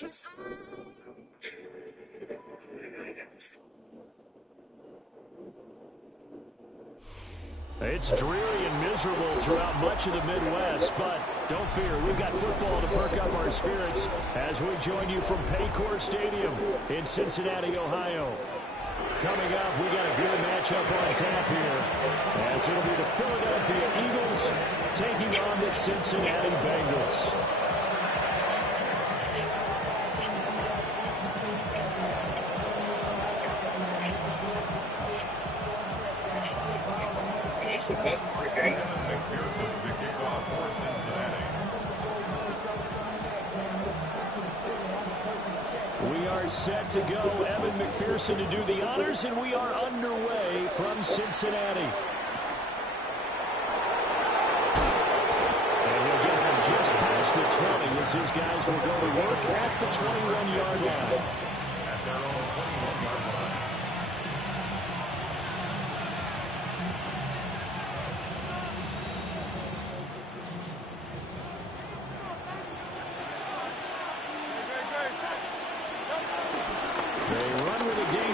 It's dreary and miserable throughout much of the Midwest, but don't fear, we've got football to perk up our spirits as we join you from Paycor Stadium in Cincinnati, Ohio. Coming up, we got a good matchup on tap here, as it'll be the Philadelphia Eagles taking on the Cincinnati Bengals. The best game. McPherson to kick off for Cincinnati. We are set to go. Evan McPherson to do the honors, and we are underway from Cincinnati. And he'll get him just past the 20 as his guys will go to work at the 21-yard line. At their own 21-yard line.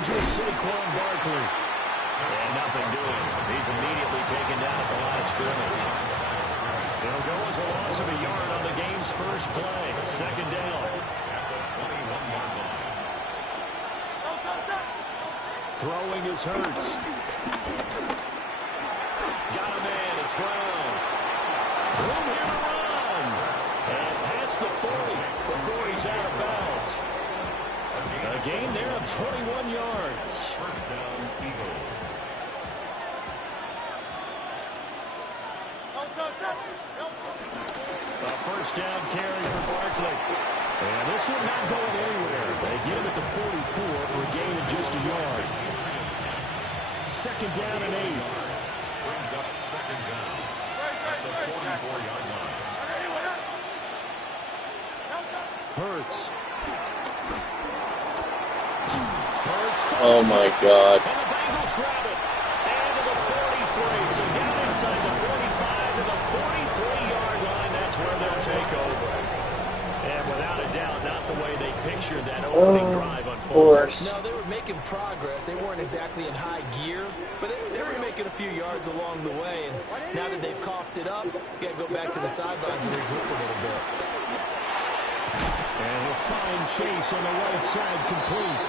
Saquon Barkley. And nothing doing. He's immediately taken down at the line of scrimmage. It'll go as a loss of a yard on the game's first play. Second down. At the 21-yard line. Throwing is Hurts. Got a man. It's Brown. Room here to run. And past the 40 before he's out of bounds. A gain there of 21 yards. First down, Eagles. A first down carry for Barkley. And this one not going anywhere. They get him at the 44 for a gain of just a yard. Second down and 8. Brings up second down at the 44-yard line. Hurts. Oh my God. And the Bengals grab it. And to the 43. So down inside the 45 to the 43-yard line. That's where they'll take over. And without a doubt, not the way they pictured that opening drive unfolding. No, they were making progress. They weren't exactly in high gear, but they were making a few yards along the way. And now that they've coughed it up, you got to go back to the sidelines and regroup a little bit. And a fine chase on the right side complete.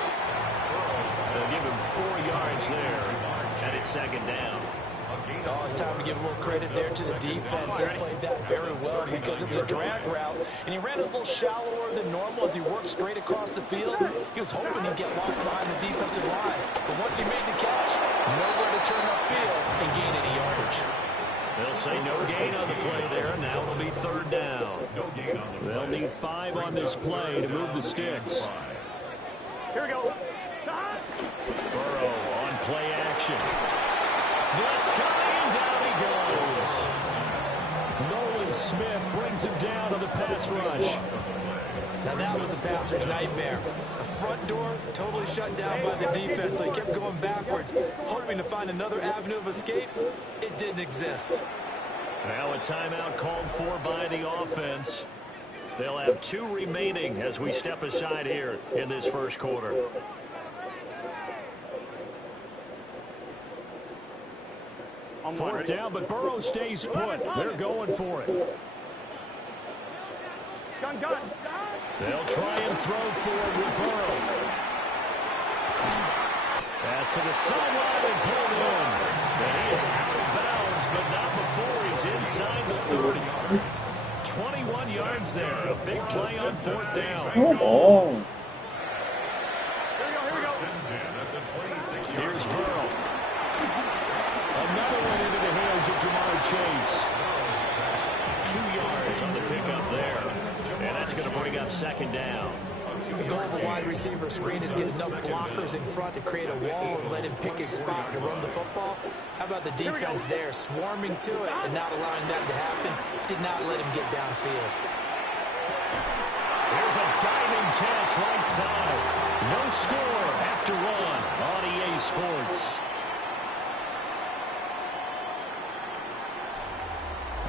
They'll give him 4 yards there, and it's second down. Oh, it's time to give more credit there to the defense. They played that very well because it was a drag route, and he ran a little shallower than normal as he worked straight across the field. He was hoping he'd get lost behind the defensive line, but once he made the catch, nowhere to turn upfield and gain any yardage. They'll say no gain on the play there, and now it'll be third down. They'll need 5 on this play to move the sticks. Here we go. Burrow on play action. Blitz coming, down he goes. Nolan Smith brings him down on the pass rush. Now that was a passer's nightmare. The front door totally shut down by the defense, so he kept going backwards, hoping to find another avenue of escape. It didn't exist. Now a timeout called for by the offense. They'll have 2 remaining as we step aside here in this first quarter. Fourth down, but Burrow stays put. They're going for it. They'll try and throw forward with Burrow. Pass to the sideline and pulled in. And he is out of bounds, but not before he's inside the 30. 21 yards there. A big play on fourth down. Come on. Here's Burrow. Another one into the hands of Jamar Chase. 2 yards on the pickup there. And that's going to bring up second down. The goal of a wide receiver screen is get enough blockers in front to create a wall and let him pick his spot to run the football. How about the defense there, swarming to it and not allowing that to happen? Did not let him get downfield. There's a diving catch right side. No score after 1 on EA Sports.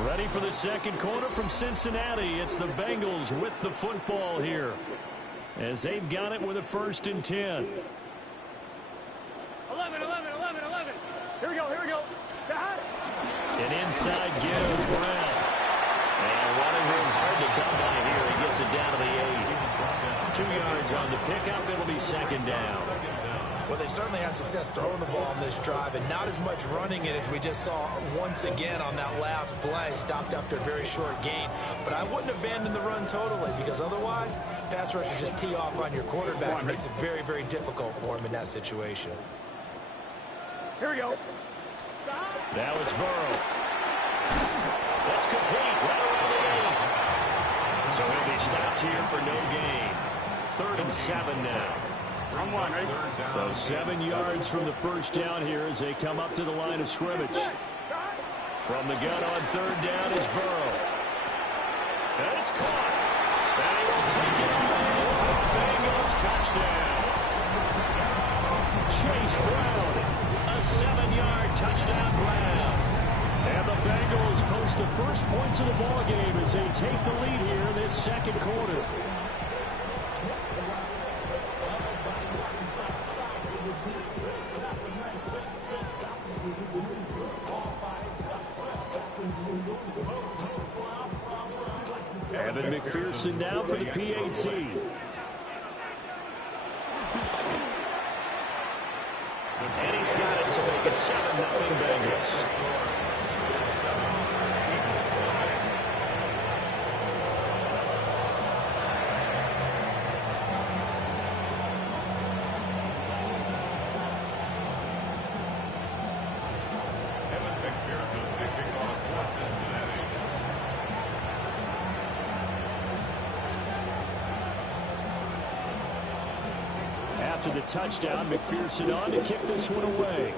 Ready for the second quarter from Cincinnati. It's the Bengals with the football here. as they've got it with a 1st and 10. 11. Here we go. An inside give, Brown. And running room hard to come by here. He gets it down to the 8. 2 yards on the pickup. It'll be 2nd down. Well, they certainly had success throwing the ball on this drive, and not as much running it as we just saw once again on that last play. Stopped after a very short gain. But I wouldn't abandon the run totally, because otherwise, pass rushers just tee off on your quarterback. It makes it very, very difficult for him in that situation. Here we go. Now it's Burrow. That's complete. Right around the 8. So he'll be stopped here for no gain. 3rd and 7 now. I'm one, right? So 7 yards from the 1st down here as they come up to the line of scrimmage. From the gun on 3rd down is Burrow. And it's caught. And he will take it off for the Bengals touchdown. Chase Brown. A 7-yard touchdown grab. And the Bengals post the first points of the ball game as they take the lead here in this 2nd quarter. Evan McPherson now for the PAT. And he's got it to make it 7-0 Bengals. Evan McPherson picking off for Cincinnati. After the touchdown, McPherson on to kick this one away.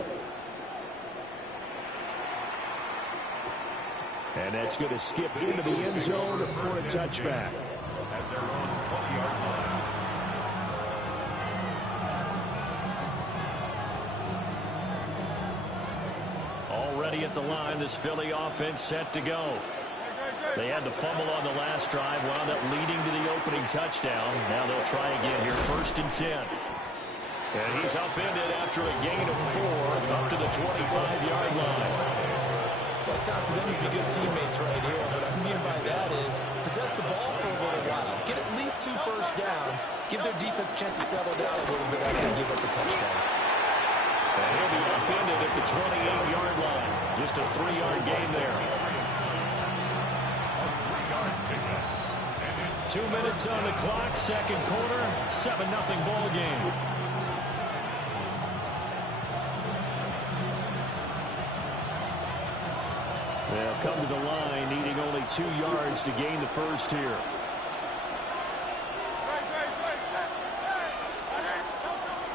And that's going to skip into the end zone for a touchback. At their own 20-yard line. Already at the line, this Philly offense set to go. They had the fumble on the last drive, wound up leading to the opening touchdown. Now they'll try again here, 1st and 10. And he's upended after a gain of 4 up to the 25-yard line. Well, it's time for them to be good teammates right here. What I mean by that is possess the ball for a little while. Get at least 2 first downs. Give their defense a chance to settle down a little bit after they give up the touchdown. And he'll be upended at the 28-yard line. Just a 3-yard gain there. 2 minutes on the clock, 2nd quarter, 7-0 ball game. They'll come to the line, needing only 2 yards to gain the first here.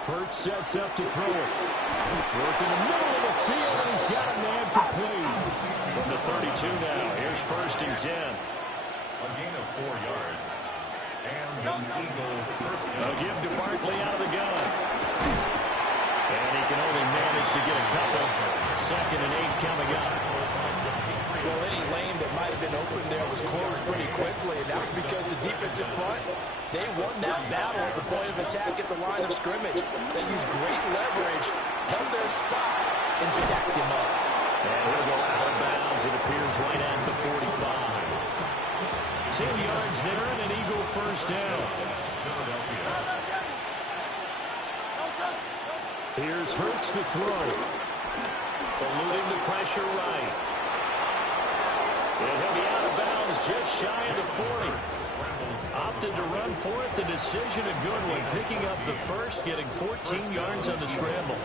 Hurts sets up to throw it. Work in the middle of the field, and he's got a man complete. From the 32 now, here's 1st and 10. A gain of 4 yards. And an Eagle first down. They'll give to Barkley out of the gun. And he can only manage to get a couple. 2nd and 8 coming up. Well, any lane that might have been open there was closed pretty quickly, and that was because the defensive front, they won that battle at the point of attack at the line of scrimmage. They used great leverage, held their spot, and stacked him up. And he'll go out of bounds. It appears right at the 45. 10 yards there and an Eagle first down. Here's Hurts to throw. Eluding the pressure right. And he'll be out of bounds just shy of the 40. Opted to run for it. The decision a good one. Picking up the first, getting 14 yards on the scramble.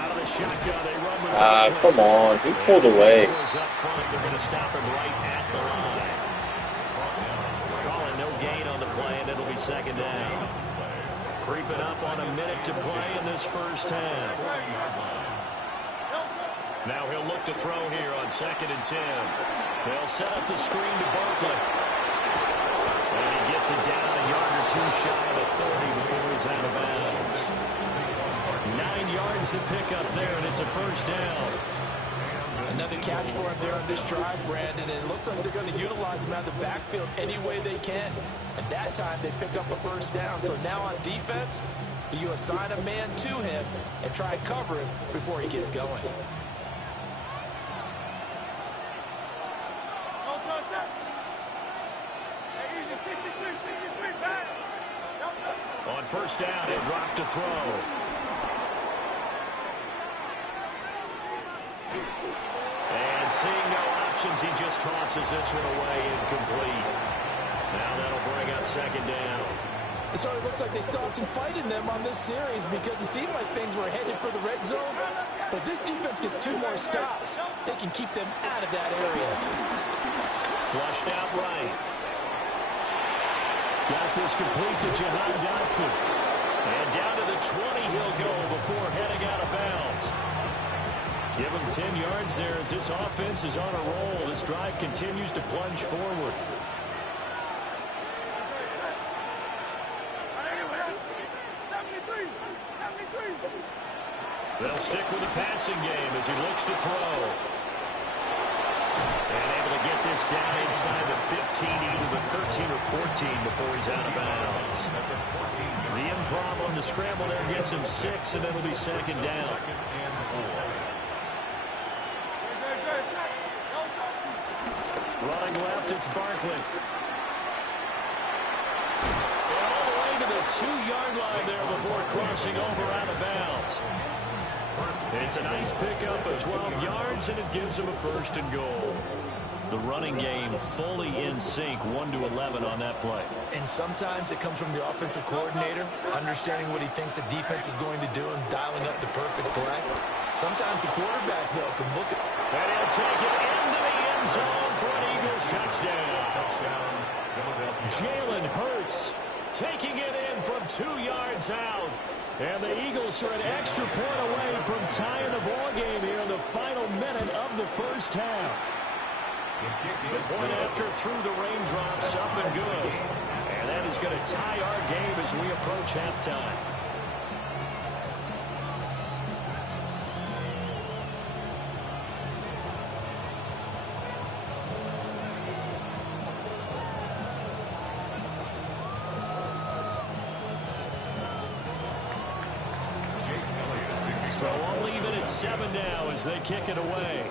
Out of the shotgun, they run with come on. He pulled away. Up front, they're going to stop him right at the line. Calling no gain on the play, and it'll be 2nd down. Creeping up on a minute to play in this first half. Now he'll look to throw here on 2nd and 10. They'll set up the screen to Barkley. And he gets it down a yard or 2 shy of the 30 before he's out of bounds. 9 yards to pick up there, and it's a first down. Another catch for him there on this drive, Brandon, and it looks like they're going to utilize him out of the backfield any way they can. And that time they pick up a first down. So now on defense, you assign a man to him and try and cover him before he gets going. On first down, he'll drop to throw. And seeing no options, he just tosses this one away, incomplete. Now that'll bring up second down. It sort of looks like they still have some fight in them on this series because it seemed like things were headed for the red zone. But if this defense gets 2 more stops, they can keep them out of that area. Flushed out right. Got this complete to Jahan Dotson. And down to the 20 he'll go before heading out of bounds. Give him 10 yards there as this offense is on a roll. This drive continues to plunge forward. They'll stick with the passing game as he looks to throw. And able to get this down inside the 15, either the 13 or 14 before he's out of bounds. The in problem, the scramble there gets him 6, and it'll be second down. Running left, it's Barkley. And all the way to the 2-yard line there before crossing over out of bounds. It's a nice pickup of 12 yards, and it gives him a first and goal. The running game fully in sync, 1-11 on that play. And sometimes it comes from the offensive coordinator, understanding what he thinks the defense is going to do and dialing up the perfect play. Sometimes the quarterback, though, can look at... And he'll take it into the end zone for an Eagles touchdown. Jalen Hurts taking it in from 2 yards out. And the Eagles are an extra point away from tying the ball game here in the final minute of the first half. The point after through the raindrops, up and good. And that is going to tie our game as we approach halftime. So I'll leave it at 7 now as they kick it away.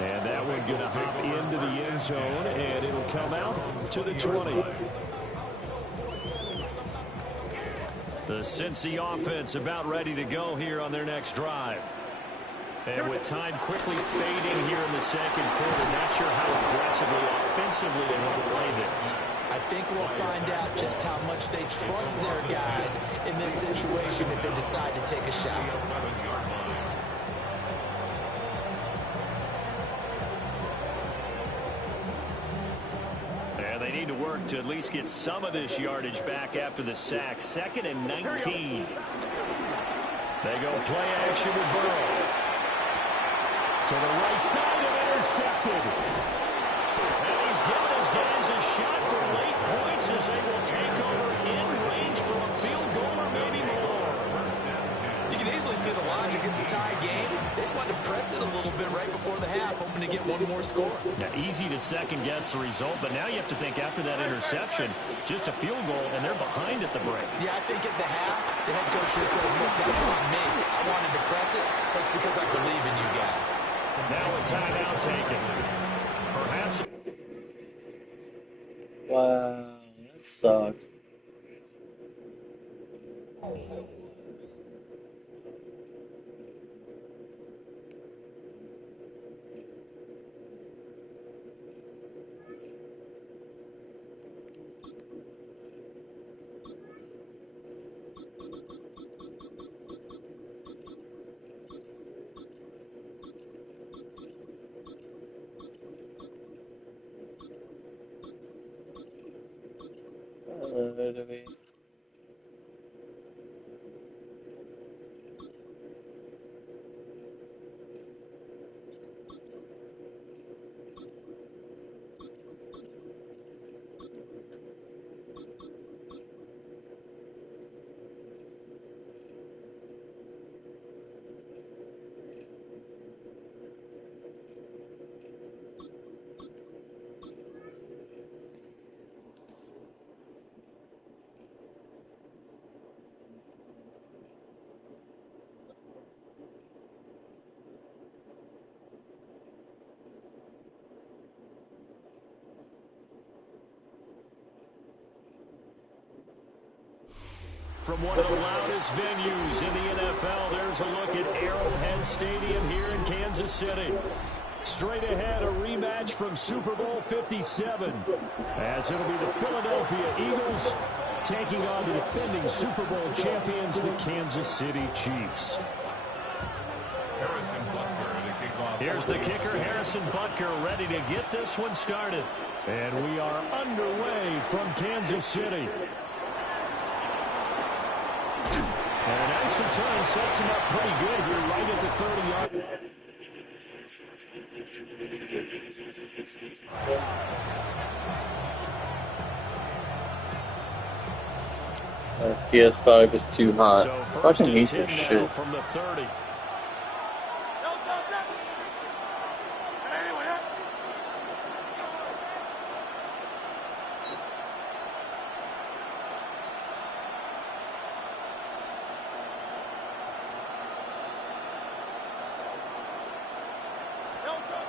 And that one going to hop into the end zone, and it'll come out to the 20. The Cincy offense about ready to go here on their next drive. And with time quickly fading here in the second quarter, not sure how aggressively, offensively they want to play this. I think we'll find out just how much they trust their guys in this situation if they decide to take a shot. And they need to work to at least get some of this yardage back after the sack. 2nd and 19. They go play action with Burrow. To the right side and intercepted. And he's given his guys a shot for late points as they will take over in range for a field goal or maybe more. You can easily see the logic. It's a tie game. They just wanted to press it a little bit right before the half, hoping to get one more score. Now, easy to second-guess the result, but now you have to think after that interception, just a field goal, and they're behind at the break. Yeah, I think at the half, the head coach just says, look, that's on me. I wanted to press it. That's because I believe in you guys. Now a timeout taken. Perhaps... Wow, that sucks. From one of the loudest venues in the NFL, there's a look at Arrowhead Stadium here in Kansas City. Straight ahead, a rematch from Super Bowl 57, as it'll be the Philadelphia Eagles taking on the defending Super Bowl champions, the Kansas City Chiefs. Here's the kicker, Harrison Butker, ready to get this one started. And we are underway from Kansas City. And a nice return sets him up pretty good here right at the 30-yard. PS5 is too hot. So Fucking hate this shit. From the 30.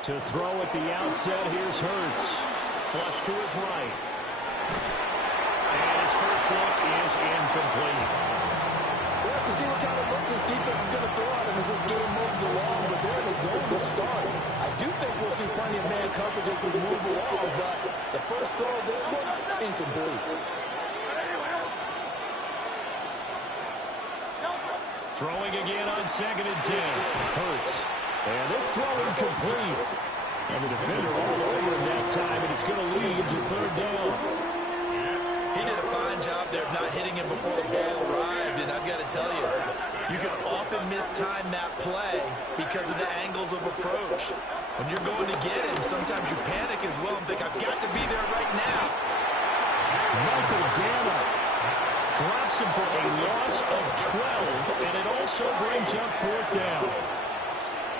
To throw at the outset, here's Hurts. Flush to his right. And his first look is incomplete. We'll have to see what kind of looks this defense is going to throw at him as this game moves along, but they're in the zone to start. I do think we'll see plenty of man coverage as we move along, but the first throw of this one, incomplete. Throwing again on 2nd and 10. Hurts. And this throw incomplete. And the defender all over him that time, and it's going to lead to 3rd down. He did a fine job there of not hitting him before the ball arrived, and I've got to tell you, you can often mistime that play because of the angles of approach. When you're going to get him, sometimes you panic as well and think, I've got to be there right now. Michael Dana drops him for a loss of 12, and it also brings up 4th down.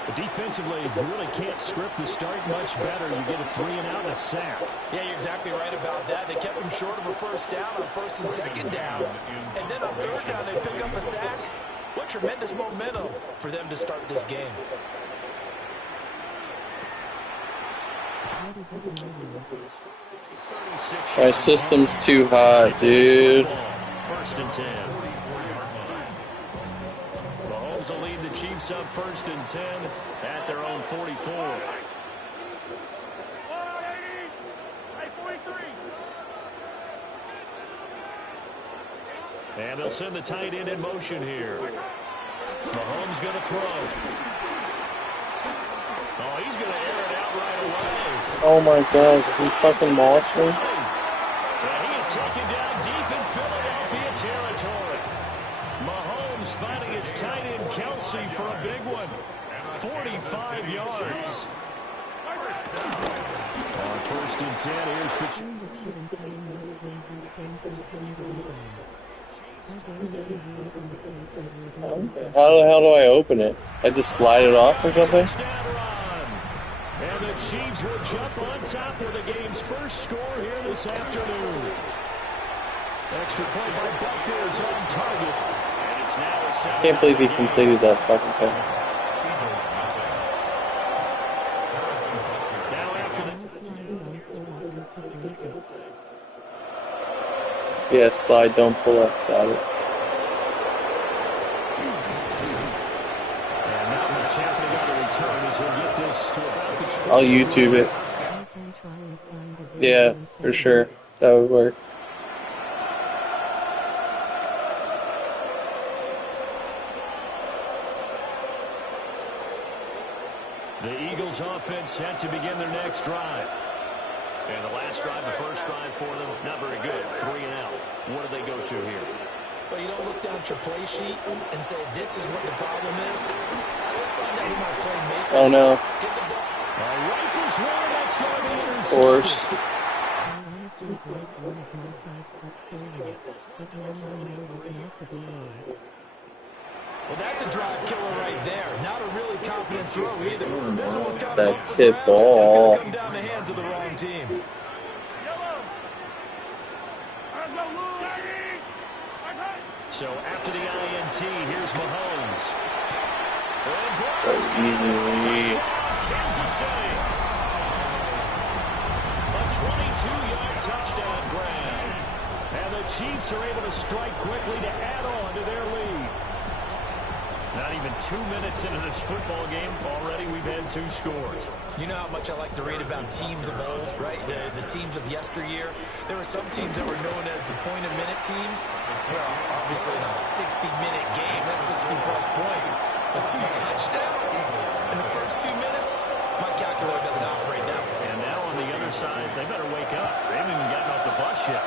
But defensively, you really can't script the start much better. You get a 3-and-out and a sack. Yeah, you're exactly right about that. They kept him short of a 1st down on 1st and 2nd down. And then on 3rd down, they pick up a sack. What tremendous momentum for them to start this game. My system's too hot, dude. 1st and 10. Mahomes will lead the Chiefs up 1st and 10 at their own 44. And they'll send the tight end in motion here. Mahomes going to throw. Oh, he's going to air it out right away. Oh my God, is he fucking monster? And he is taken down deep in Philadelphia territory. Mahomes finding his tight end Kelsey for a big one. 45 yards. On 1st and 10, here's pitch. How the hell do I open it? I just slide it off or something? And the Chiefs will jump on top of the game's first score here this afternoon. Extra play by Butker is on target. And it's now a 7. Can't believe he completed that fucking thing. Now after the... Yeah, slide, don't pull up. Got it. And not much happening on the return as he'll get this to about the 20. I'll YouTube it. Yeah, for sure. That would work. The Eagles offense set to begin their next drive. And the last drive, the first drive for them, not very good. 3-and-out. What do they go to here? But you don't look down at your play sheet and say, this is what the problem is. Let's find out who my playmakers. Oh no. Get the ball. Rifles one, that's going to be intercepted. Of course. Well, that's a drive killer right there. Not a really confident throw either. This one was kind of That up for tip grabs. ball. It's going to come down the hands of the wrong team. So after the INT, here's Mahomes. That's easy. Kansas City. A 22-yard touchdown grab. And the Chiefs are able to strike quickly to add on to their lead. Not even 2 minutes into this football game, already we've had 2 scores. You know how much I like to read about teams of old, right? The teams of yesteryear. There were some teams that were known as the point-a-minute teams. Well, obviously in a 60-minute game, that's 60-plus points. But 2 touchdowns in the first 2 minutes? My calculator doesn't operate that way. And now on the other side, they better wake up. They haven't even gotten off the bus yet.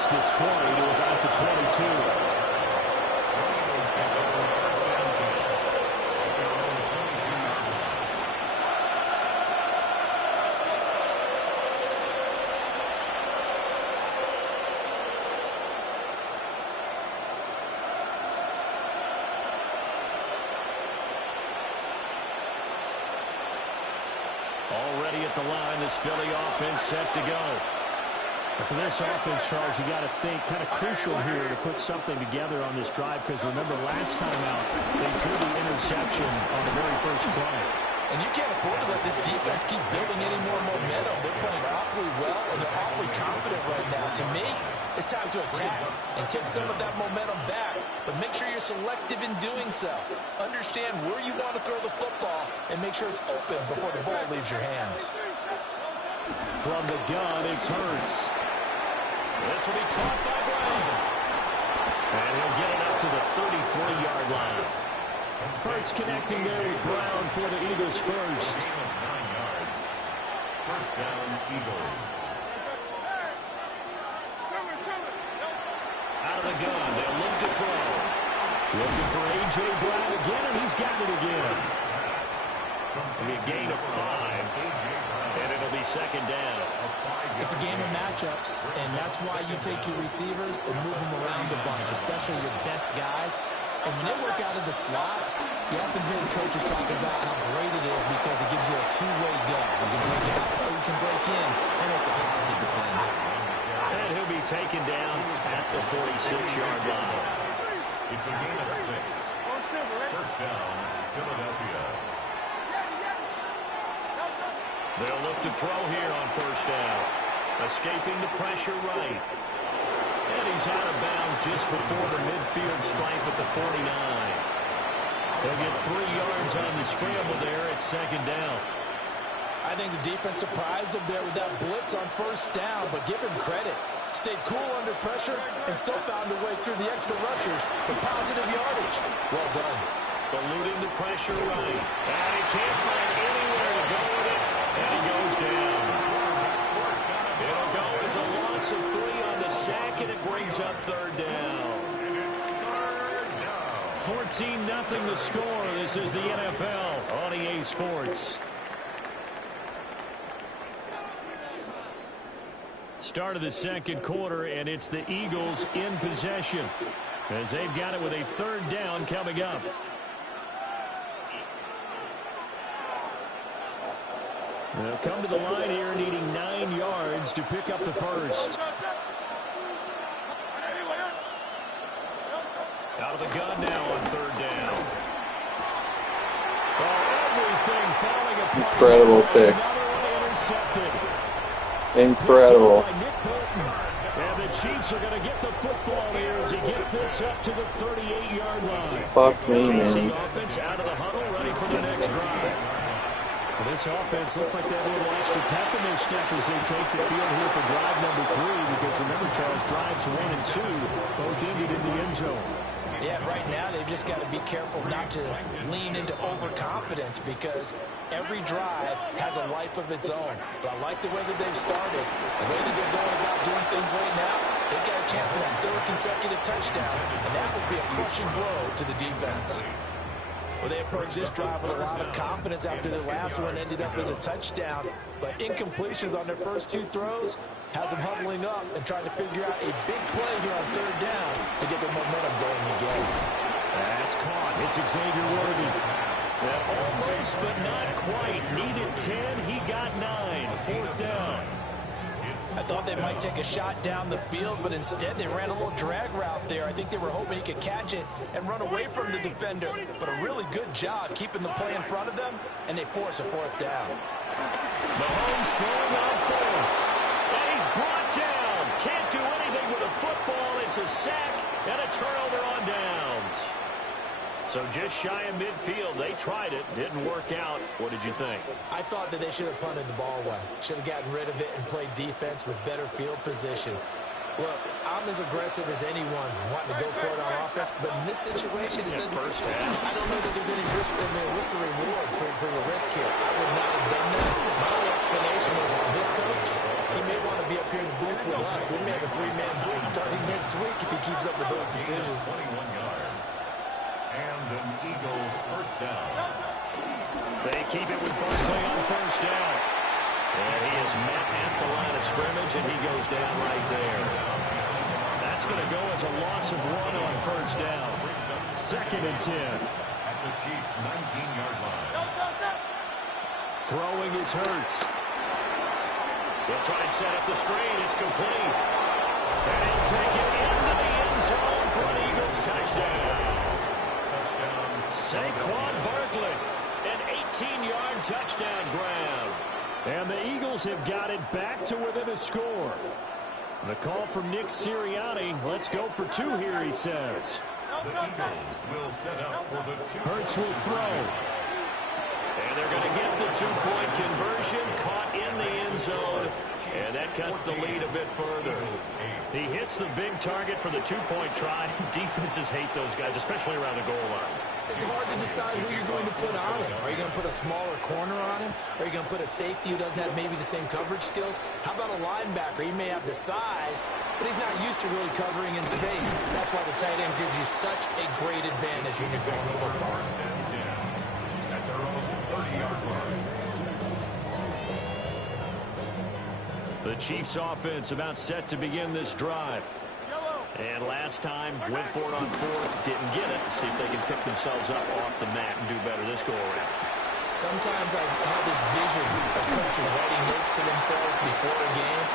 The 20 to about the 22. Already at the line, this Philly offense set to go. For this offense, Charles, you got to think kind of crucial here to put something together on this drive, because remember last time out they threw the interception on the very first play. And you can't afford to let this defense keep building any more momentum. They're playing awfully well, and they're awfully confident right now. To me, it's time to attack and take some of that momentum back, but make sure you're selective in doing so. Understand where you want to throw the football and make sure it's open before the ball leaves your hands. From the gun, it's Hurts. This will be caught by Brown. And he'll get it up to the 33-yard line. Hurts connecting there with Brown for the Eagles first. 9 yards. First down, Eagles. Out of the gun, they'll look to throw. Looking for A.J. Brown again, and he's got it again. It'll be a gain of 5, and it'll be second down. It's a game of matchups, and that's why you take your receivers and move them around a bunch, especially your best guys. And when they work out of the slot, you often hear the coaches talking about how great it is because it gives you a two-way go. You can break out or you can break in. That makes it hard to defend. And he'll be taken down at the 46-yard line. It's a gain of 6. First down, Philadelphia. They'll look to throw here on first down. Escaping the pressure right. And he's out of bounds just before the midfield stripe at the 49. They'll get 3 yards on the scramble there at second down. I think the defense surprised him there with that blitz on first down, but give him credit. Stayed cool under pressure and still found a way through the extra rushers for positive yardage. Well done. Eluding the pressure right. And he can't find anywhere to go with it. And he goes down. It'll go as a loss of 3 on the sack, and it brings up third down. 14-0 the score. This is the NFL on EA Sports. Start of the second quarter, and it's the Eagles in possession as they've got it with a third down coming up. They'll come to the line here needing 9 yards to pick up the first. Out of the gun now on third down. Oh, everything falling apart. Incredible pick. Incredible. And the Chiefs are going to get the football here as he gets this up to the 38-yard line. Fuck me, man. Offense out of the huddle, ready for the next drive. Well, this offense looks like they have a little extra pep in their step as they take the field here for drive number 3, because remember, Charles, drives 1 and 2 both ended in the end zone. Yeah, right now they've just got to be careful not to lean into overconfidence, because every drive has a life of its own. But I like the way that they've started. The way that they're going about doing things right now, they've got a chance for that 3rd consecutive touchdown, and that would be a crushing blow to the defense. Well, they approached this drive with a lot of confidence after their last one ended up as a touchdown. But incompletions on their first 2 throws has them huddling up and trying to figure out a big play here on third down to get their momentum going again. That's caught. It's Xavier Worthy. Almost, but not quite. Needed 10. He got 9. Fourth down. It's I thought they might take a shot down the field, but instead they ran a little drag route there. I think they were hoping he could catch it and run away from the defender. But a really good job keeping the play in front of them, and they force a fourth down. Mahomes throwing on fourth. And he's brought down. Can't do anything with a football. It's a sack and a turnover on downs. So just shy of midfield. They tried it. Didn't work out. What did you think? I thought that they should have punted the ball away. Should have gotten rid of it and played defense with better field position. Look, I'm as aggressive as anyone wanting to go for it on offense, but in this situation, it doesn't. First half. I don't know that there's any risk in there. What's the reward for your risk here? I would not have done that. My only explanation is this coach, he may want to be up here in the booth with us. We may have a three-man booth starting next week if he keeps up with those decisions. 21 yards. And an Eagles first down. They keep it with Barkley on first down. And he is met at the line of scrimmage, and he goes down right there. That's going to go as a loss of 1 on first down. 2nd and 10. At the Chiefs' 19-yard line. Throwing is Hurts. They'll try and set up the screen. It's complete. And he'll take it into the end zone for an Eagles touchdown. Saquon Barkley, an 18-yard touchdown grab. And the Eagles have got it back to within a score. The call from Nick Sirianni. Let's go for 2 here, he says. The Eagles will set up for the 2. Hurts will throw. And they're going to get the 2-point conversion, caught in the end zone, and that cuts the lead a bit further. He hits the big target for the 2-point try. Defenses hate those guys, especially around the goal line. It's hard to decide who you're going to put on him. Are you going to put a smaller corner on him? Are you going to put a safety who doesn't have maybe the same coverage skills? How about a linebacker? He may have the size, but he's not used to really covering in space. That's why the tight end gives you such a great advantage when you're throwing the football. At their own 30-yard line. The Chiefs offense about set to begin this drive. And last time, went for it on fourth, didn't get it. See if they can pick themselves up off the mat and do better this go-around. Sometimes I have this vision of coaches writing notes to themselves before a game.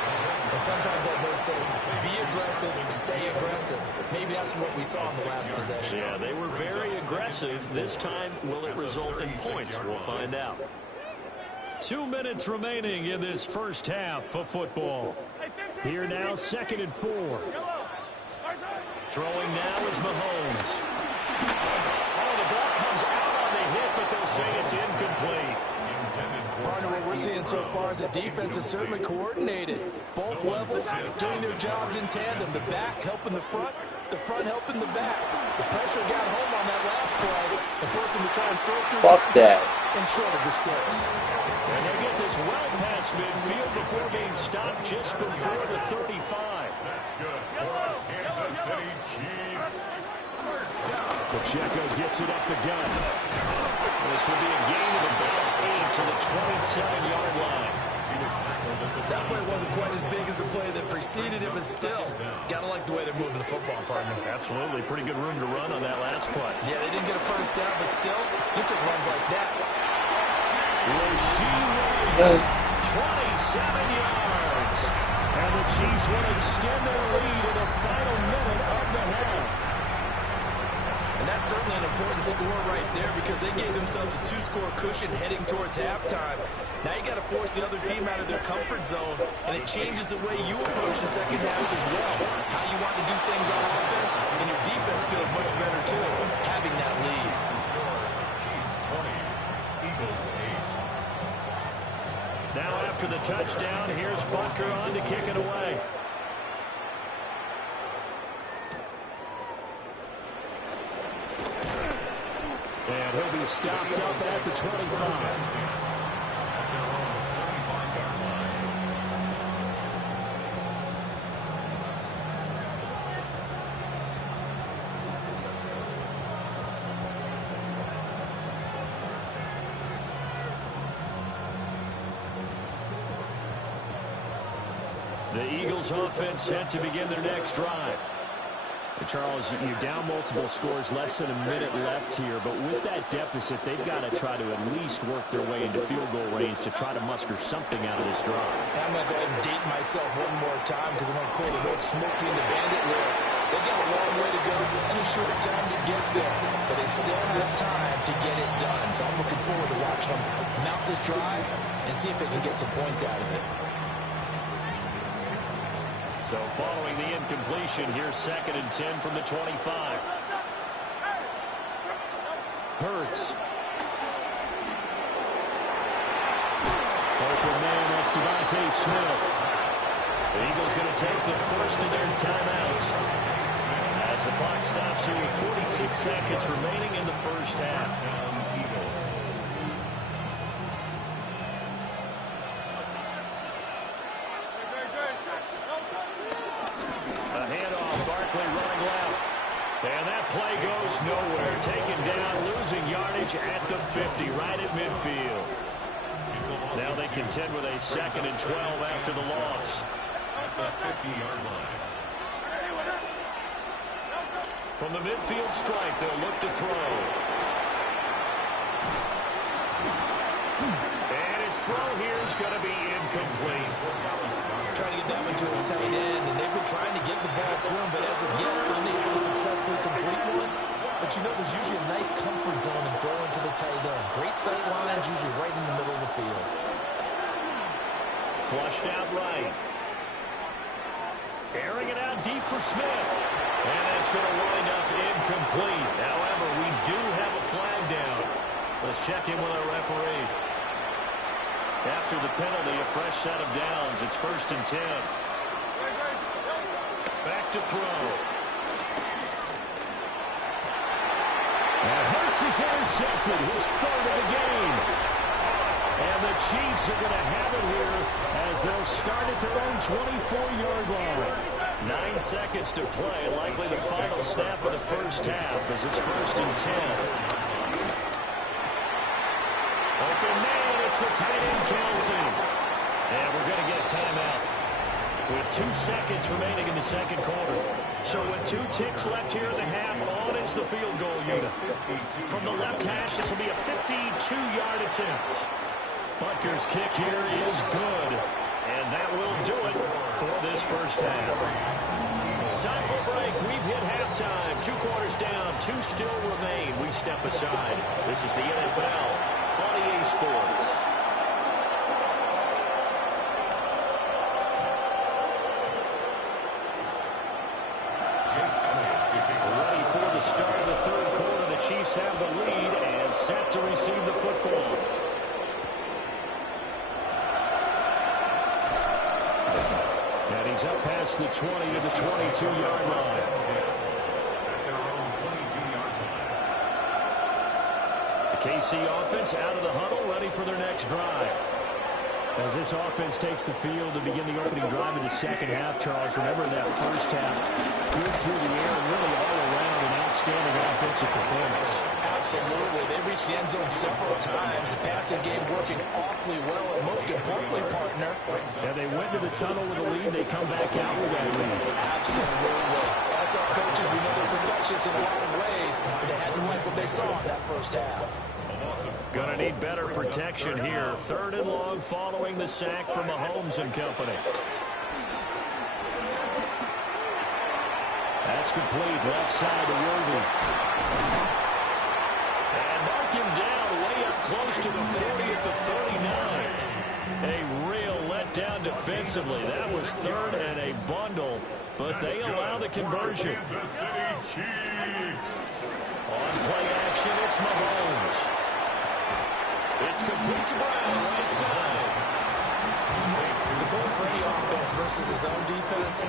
And sometimes that note says, be aggressive, stay aggressive. Maybe that's what we saw in the last possession. Yeah, they were very aggressive. This time, will it result in points? We'll find out. 2 minutes remaining in this first half of football. Here now, 2nd and 4. Throwing now is Mahomes. Oh, the ball comes out on the hit, but they'll say it's incomplete. Partner, what we're seeing so far is the defense is certainly coordinated. Both levels doing their jobs in tandem. The back helping the front helping the back. The pressure got home on that last play and forced them to try and throw through and short of the sticks. And they get this well past midfield before being stopped just before the 35. That's good for Kansas City Chiefs. First down. Pacheco gets it up the gut. This will be a gain of about 8 to the 27-yard line. That play wasn't quite as big as the play that preceded it, but still, gotta like the way they're moving the football, partner. Absolutely. Pretty good room to run on that last play. Yeah, they didn't get a first down, but still, you took runs like that. Rasheed 27 yards. And the Chiefs will extend their lead in the final minute of the half. And that's certainly an important score right there because they gave themselves a 2-score cushion heading towards halftime. Now you got to force the other team out of their comfort zone, and it changes the way you approach the second half as well. How you want to do things on offense, and your defense feels much better too, having that lead. Chiefs 20, Eagles 8. Now after the touchdown, here's Butker on to kick it away. And he'll be stopped up at the 25. The Eagles offense set to begin their next drive. And Charles, you're down multiple scores, less than a minute left here, but with that deficit, they've got to try to at least work their way into field goal range to try to muster something out of this drive. I'm going to go ahead and date myself one more time because I'm going to quote a little Smokey and the Bandit lyric. They got a long way to go and a short time to get there, but they still have time to get it done. So I'm looking forward to watching them mount this drive and see if they can get some points out of it. So following the incompletion, here's 2nd and 10 from the 25. Hurts. Open man, that's Devontae Smith. The Eagles going to take the first of their timeouts as the clock stops here with 46 seconds remaining in the first half. And that play goes nowhere. Taken down, losing yardage at the 50, right at midfield. Now they contend with a 2nd and 12 after the loss. At the 50-yard line. From the midfield stripe, they'll look to throw. And his throw here is going to be incomplete. Trying to get that one to his tight end, and they've been trying to get the ball to him, but as of yet, unable to successfully complete one. But you know, there's usually a nice comfort zone in throwing to the tight end. Great sight lines, usually right in the middle of the field. Flushed out right. Airing it out deep for Smith. And that's going to wind up incomplete. However, we do have a flag down. Let's check in with our referee. After the penalty, a fresh set of downs. It's 1st and 10. Back to throw. And Hurts is intercepted. His 3rd of the game. And the Chiefs are going to have it here as they'll start at their own 24-yard line. 9 seconds to play. Likely the final snap of the first half as it's 1st and 10. Open man, it's the tight end, Kelsey. And we're going to get a timeout with 2 seconds remaining in the second quarter. So with 2 ticks left here in the half, on is the field goal unit. From the left hash, this will be a 52-yard attempt. Butker's kick here is good. And that will do it for this first half. Time for a break. We've hit halftime. 2 quarters down. 2 still remain. We step aside. This is the NFL. On EA Sports. Ready for the start of the 3rd quarter. The Chiefs have the lead and set to receive the football. And he's up past the 20 to the 22-yard line. KC offense out of the huddle, ready for their next drive. As this offense takes the field to begin the opening drive of the second half, Charles, remember that first half, good through the air, and really all around an outstanding offensive performance. Absolutely. They reached the end zone several times. The passing game working awfully well, and most importantly, partner. And they went to the tunnel with a lead. They come back out with that lead. Absolutely. Like our coaches, we know they're perfectionists in a lot of ways, but they had to like what they saw in that first half. Gonna need better protection here. 3rd and long following the sack from Mahomes and company. That's complete. Left side to Worthy. And mark him down way up close to the 40 at the 39. A real letdown defensively. That was 3rd and a bundle, but they allow the conversion. Kansas City Chiefs. On play action, it's Mahomes. It's complete to Brown, right side. The goal for any offense versus his own defense,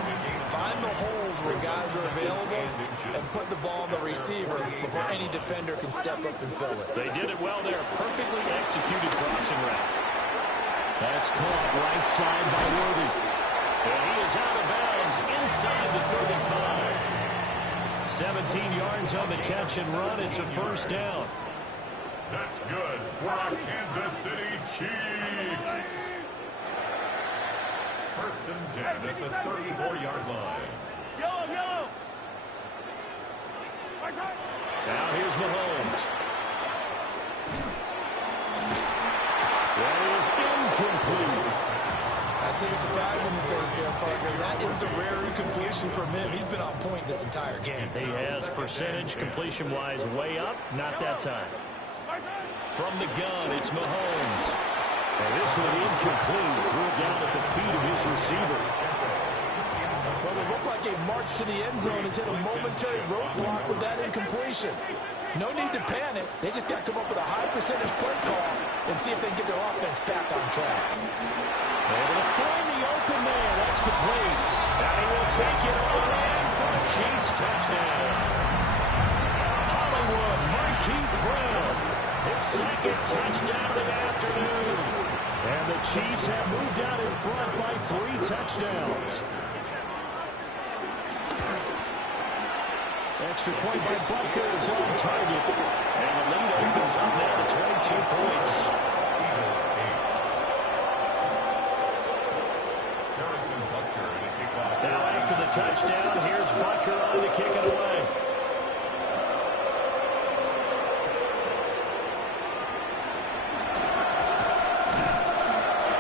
find the holes where guys are available and put the ball on the receiver before any defender can step up and fill it. They did it well there. Perfectly executed crossing route. That's caught right side by Worthy. And he is out of bounds inside the 35. 17 yards on the catch and run. It's a first down. That's good for our Kansas City Chiefs. 1st and 10 at the 34-yard line. Yellow, yellow. Now here's Mahomes. That is incomplete. I see the surprise in your face there, partner. That is a rare incompletion from him. He's been on point this entire game. He has percentage completion-wise way up. Not that time. From the gun, it's Mahomes. And this one incomplete. Threw it down at the feet of his receiver. Well, it looked like a march to the end zone has hit a momentary roadblock with that incompletion. No need to panic. They just got to come up with a high percentage play call and see if they can get their offense back on track. Able to find the open man. That's complete. And he will take it all in for a Chiefs touchdown. Hollywood Marquise Brown, his second touchdown of the afternoon. And the Chiefs have moved out in front by 3 touchdowns. Extra point by Butker is on target. And the lead opens up now to 22 points. Now after the touchdown, here's Butker on to kick it away.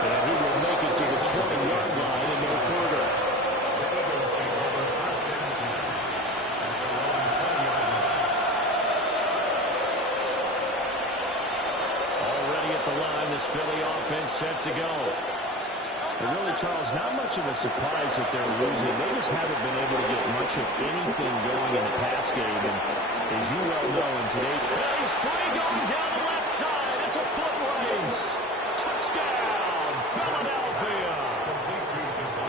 And he will make it to the 20-yard line and no further. Already at the line, this Philly offense set to go. But really, Charles, not much of a surprise that they're losing. They just haven't been able to get much of anything going in the pass game. And as you well know, in today, he's free going down the left side. It's a foot race. Touchdown, Philadelphia.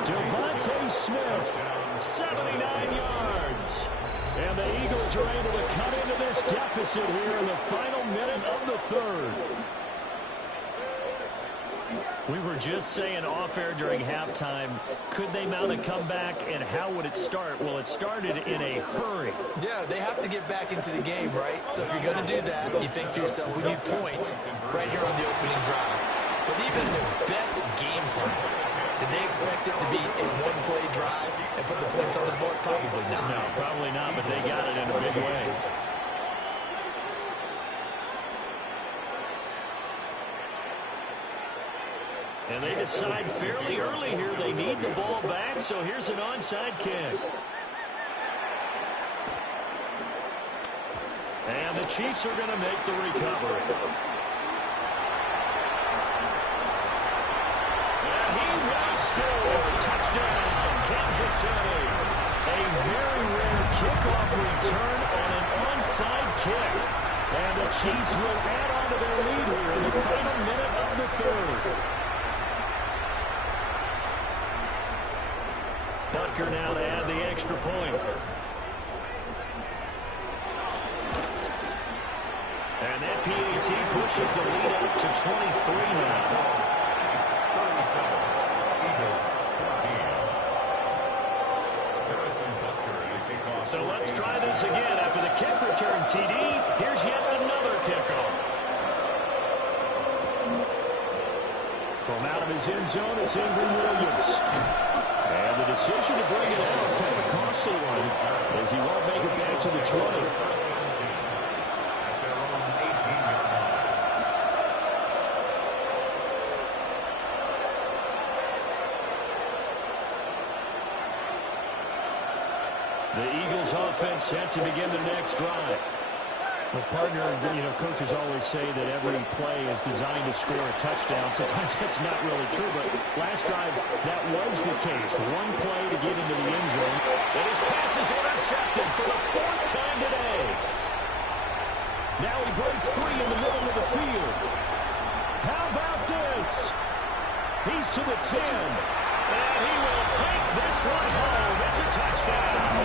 Devontae Smith, 79 yards. And the Eagles are able to cut into this deficit here in the final minute of the third. We were just saying off-air during halftime, could they mount a comeback, and how would it start? Well, it started in a hurry. Yeah, they have to get back into the game, right? So if you're going to do that, you think to yourself, we need points right here on the opening drive. But even their best game plan, did they expect it to be a one-play drive and put the points on the board? Probably not. No, probably not, but they got it in a big way. And they decide fairly early here they need the ball back, so here's an onside kick. And the Chiefs are going to make the recovery. And he will score. Touchdown, Kansas City. A very rare kickoff return on an onside kick. And the Chiefs will add on to their lead here in the final minute of the third. Butker now to add the extra point. And that PAT pushes the lead up to 23 now. So let's try this again. After the kick return TD, here's yet another kickoff. From out of his end zone, it's Avery Williams. And the decision to bring it out, kind of a costly one, as he won't make it back to the 20. The Eagles offense set to begin the next drive. Well, partner, coaches always say that every play is designed to score a touchdown. Sometimes that's not really true, but last drive, that was the case. One play to get into the end zone. And his pass is intercepted for the 4th time today. Now he breaks free in the middle of the field. How about this? He's to the 10. And he will take this one home.